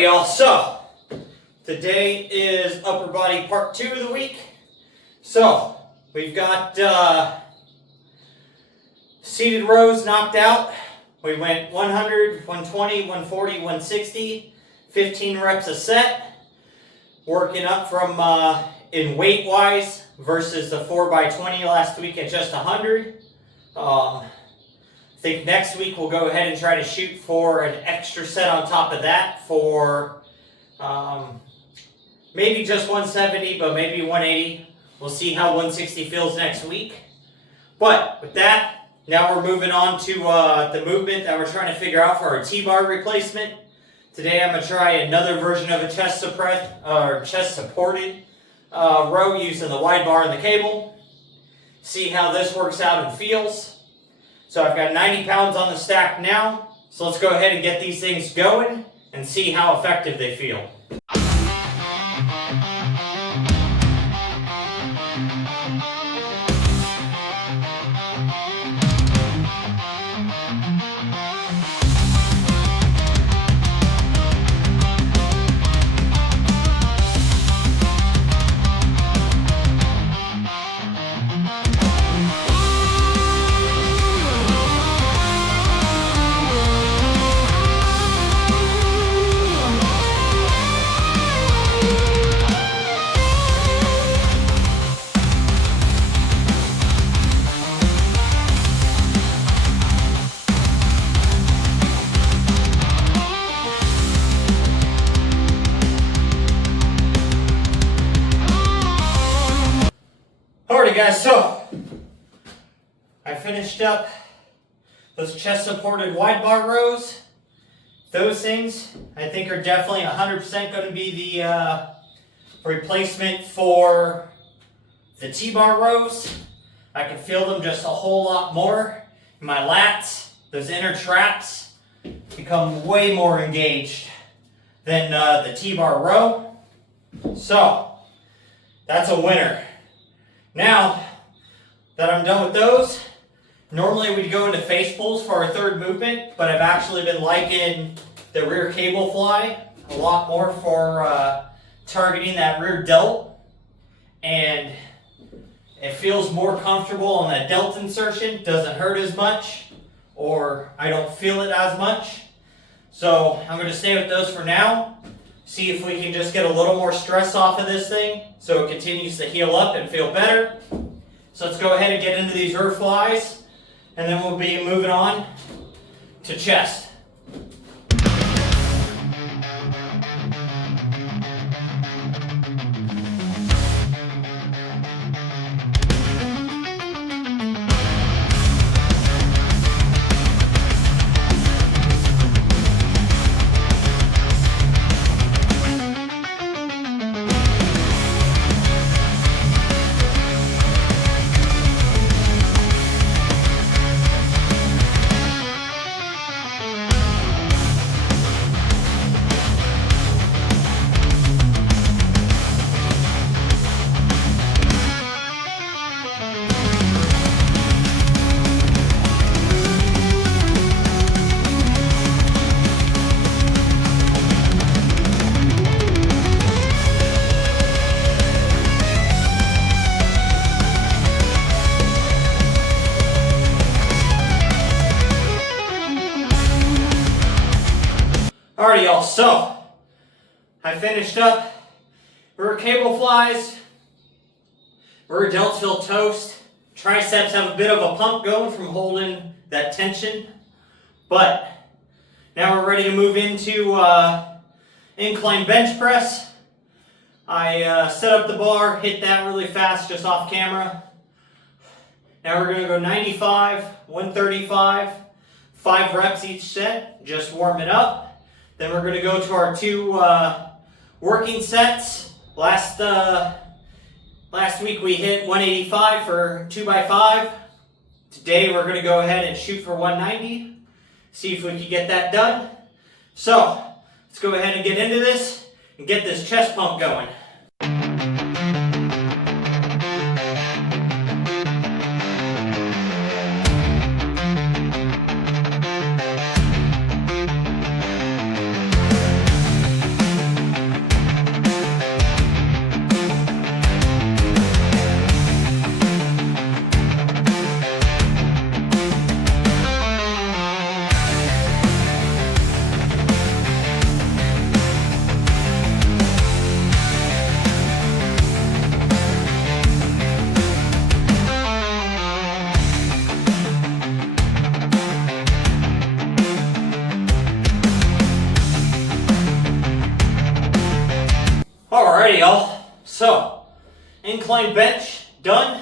Alright y'all, so today is upper body part 2 of the week. So we've got seated rows knocked out. We went 100, 120, 140, 160, 15 reps a set. Working up from in weight wise versus the 4x20 last week at just 100. I think next week we'll go ahead and try to shoot for an extra set on top of that for maybe just 170, but maybe 180. We'll see how 160 feels next week. But with that, now we're moving on to the movement that we're trying to figure out for our T-bar replacement. Today I'm going to try another version of a chest supported row using the wide bar and the cable. See how this works out and feels. So I've got 90 pounds on the stack now. So let's go ahead and get these things going and see how effective they feel. Alrighty guys, so I finished up those chest supported wide bar rows. Those things I think are definitely 100% going to be the replacement for the T-bar rows. I can feel them just a whole lot more. My lats, those inner traps, become way more engaged than the T-bar row. So that's a winner. Now that I'm done with those, normally we'd go into face pulls for our third movement, but I've actually been liking the rear cable fly a lot more for targeting that rear delt, and it feels more comfortable on that delt insertion, doesn't hurt as much, or I don't feel it as much. So I'm going to stay with those for now. See if we can just get a little more stress off of this thing so it continues to heal up and feel better. So let's go ahead and get into these rear flies, and then we'll be moving on to chest. Alrighty y'all, so I finished up rear cable flies, rear delts feel toast, triceps have a bit of a pump going from holding that tension, but now we're ready to move into incline bench press. I set up the bar, hit that really fast just off camera. Now we're going to go 95, 135, 5 reps each set, just warm it up. Then we're going to go to our 2 working sets. Last week we hit 185 for 2x5. Today we're going to go ahead and shoot for 190. See if we can get that done. So let's go ahead and get into this and get this chest pump going. incline bench done.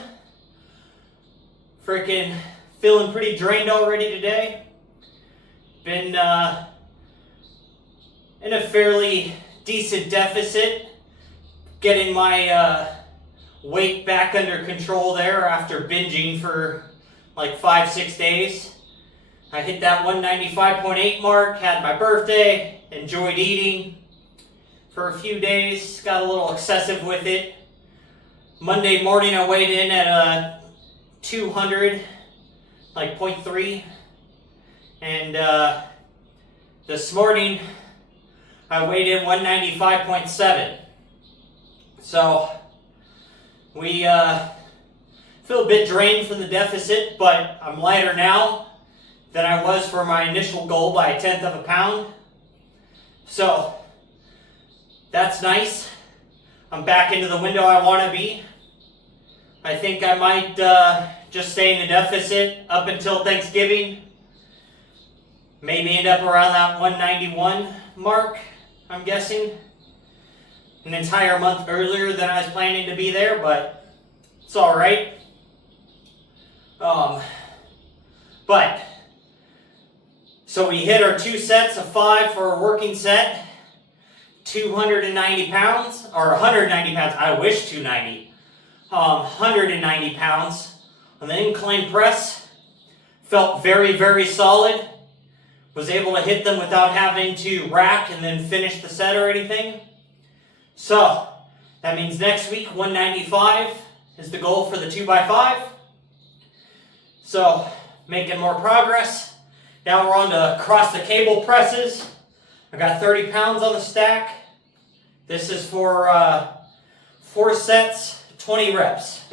Freaking feeling pretty drained already today. Been in a fairly decent deficit, getting my weight back under control there after binging for like 5-6 days. I hit that 195.8 mark, had my birthday, enjoyed eating for a few days, got a little excessive with it. Monday morning I weighed in at 200, like 0.3, and this morning I weighed in 195.7. So we feel a bit drained from the deficit, but I'm lighter now than I was for my initial goal by 1/10 of a pound. So that's nice. I'm back into the window I want to be. I think I might just stay in the deficit up until Thanksgiving. Maybe end up around that 191 mark, I'm guessing. An entire month earlier than I was planning to be there, but it's alright. So we hit our 2 sets of 5 for a working set. 290 pounds, or 190 pounds, I wish 290. 190 pounds on the incline press. Felt very, very solid. Was able to hit them without having to rack and then finish the set or anything. So, that means next week 195 is the goal for the 2x5. So, making more progress. Now we're on to cross the cable presses. I got 30 pounds on the stack. This is for 4 sets, 20 reps.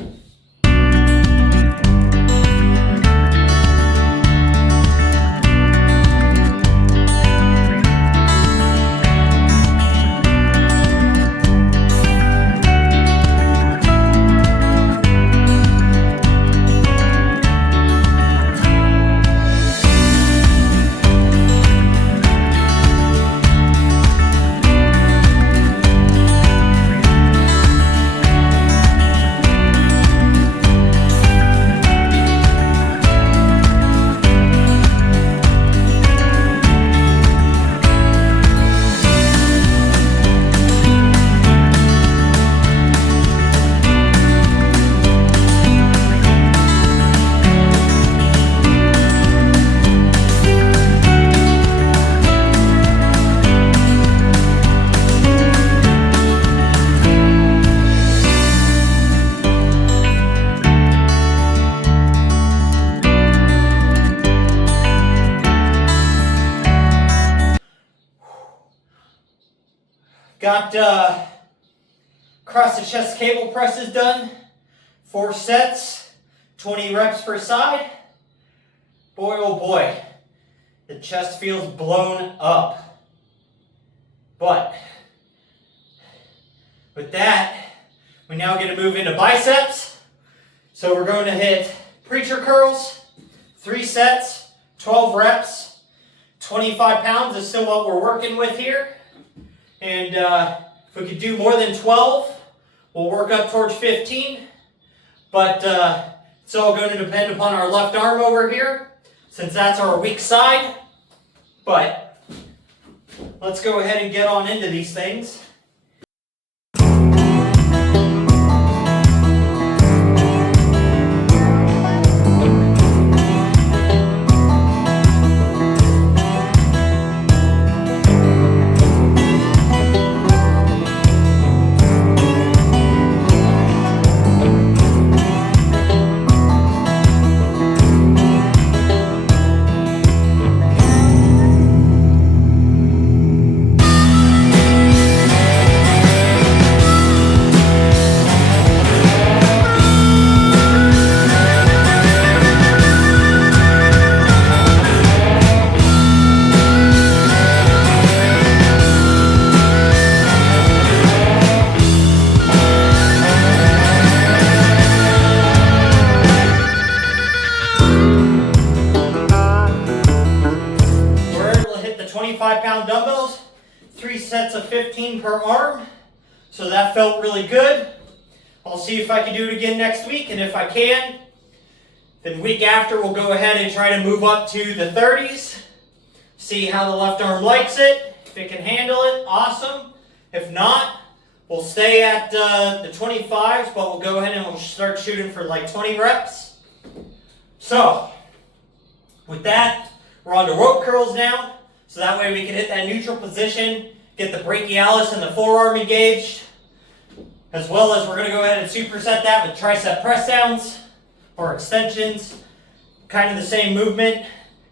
Got cross the chest cable presses done. 4 sets, 20 reps per side. Boy, oh boy, the chest feels blown up. But with that, we now get to move into biceps. So we're going to hit preacher curls, 3 sets, 12 reps, 25 pounds is still what we're working with here. And if we could do more than 12, we'll work up towards 15. But it's all going to depend upon our left arm over here, since that's our weak side. But let's go ahead and get on into these things. Dumbbells, 3 sets of 15 per arm, so that felt really good. I'll see if I can do it again next week, and if I can, then week after we'll go ahead and try to move up to the 30s. See how the left arm likes it. If it can handle it, awesome. If not, we'll stay at the 25s, but we'll go ahead and we'll start shooting for like 20 reps. So, with that, we're on to rope curls now. So that way we can hit that neutral position, get the brachialis and the forearm engaged, as well as we're going to go ahead and superset that with tricep press downs or extensions. Kind of the same movement.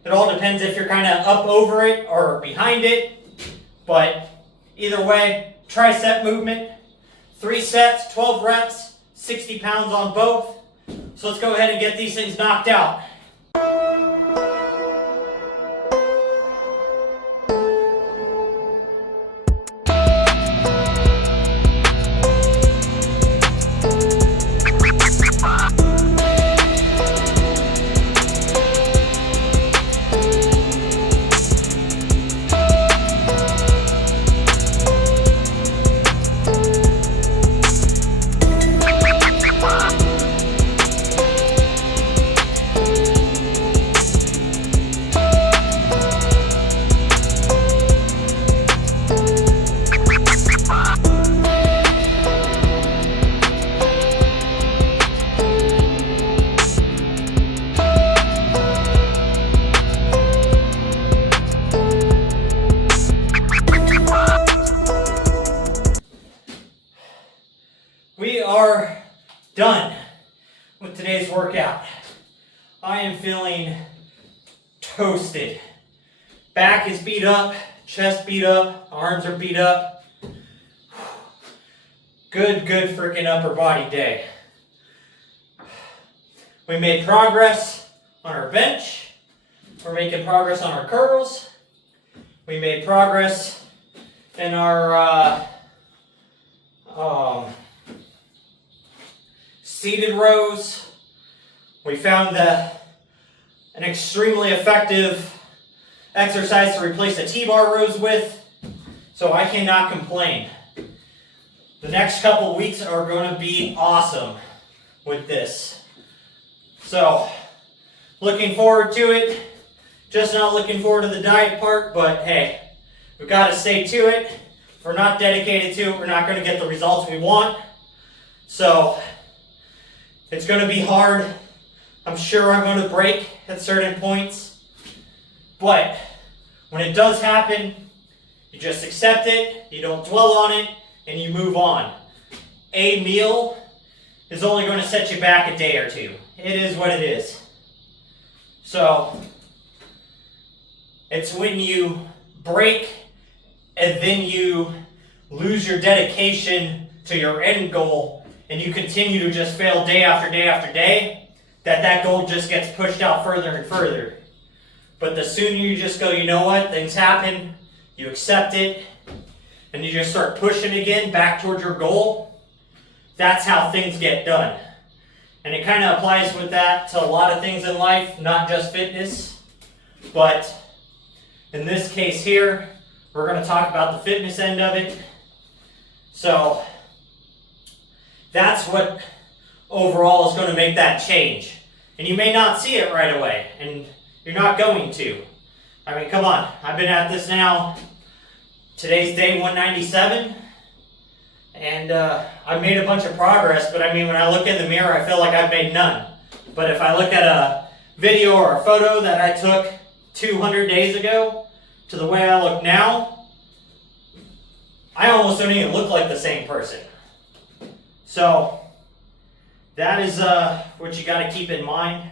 It all depends if you're kind of up over it or behind it. But either way, tricep movement. 3 sets, 12 reps, 60 pounds on both. So let's go ahead and get these things knocked out. We are done with today's workout. I am feeling toasted. Back is beat up, chest beat up, arms are beat up. Good freaking upper body day. We made progress on our bench. We're making progress on our curls. We made progress in our seated rows. We found an extremely effective exercise to replace the T-bar rows with, so I cannot complain. The next couple weeks are going to be awesome with this. So, looking forward to it. Just not looking forward to the diet part, but hey, we've got to stay to it. If we're not dedicated to it, we're not going to get the results we want. So, it's going to be hard. I'm sure I'm going to break at certain points. But when it does happen, you just accept it, you don't dwell on it, and you move on. A meal is only going to set you back a day or two. It is what it is. So, it's when you break and then you lose your dedication to your end goal and you continue to just fail day after day after day, that goal just gets pushed out further and further. But the sooner you just go, you know what, things happen, you accept it, and you just start pushing again back towards your goal, that's how things get done. And it kind of applies with that to a lot of things in life, not just fitness. But in this case here, we're going to talk about the fitness end of it. So that's what overall is going to make that change. And you may not see it right away, and you're not going to. I mean, come on. I've been at this now. Today's day 197. And I've made a bunch of progress, but I mean, when I look in the mirror, I feel like I've made none. But if I look at a video or a photo that I took 200 days ago to the way I look now, I almost don't even look like the same person. So, that is what you got to keep in mind.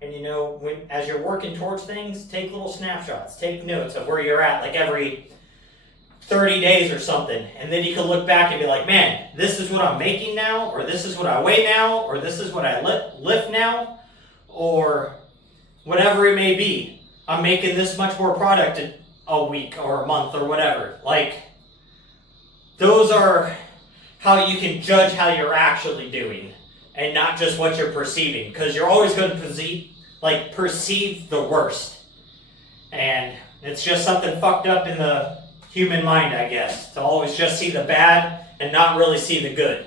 And you know, as you're working towards things, take little snapshots, take notes of where you're at, like every 30 days or something. And then you can look back and be like, man, this is what I'm making now, or this is what I weigh now, or this is what I lift now, or whatever it may be. I'm making this much more product a week or a month or whatever. Like, those are how you can judge how you're actually doing and not just what you're perceiving, because you're always going to perceive the worst. And it's just something fucked up in the human mind, I guess, to always just see the bad and not really see the good.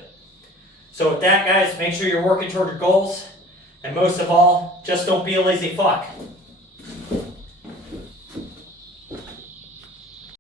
So with that, guys, make sure you're working toward your goals. And most of all, just don't be a lazy fuck.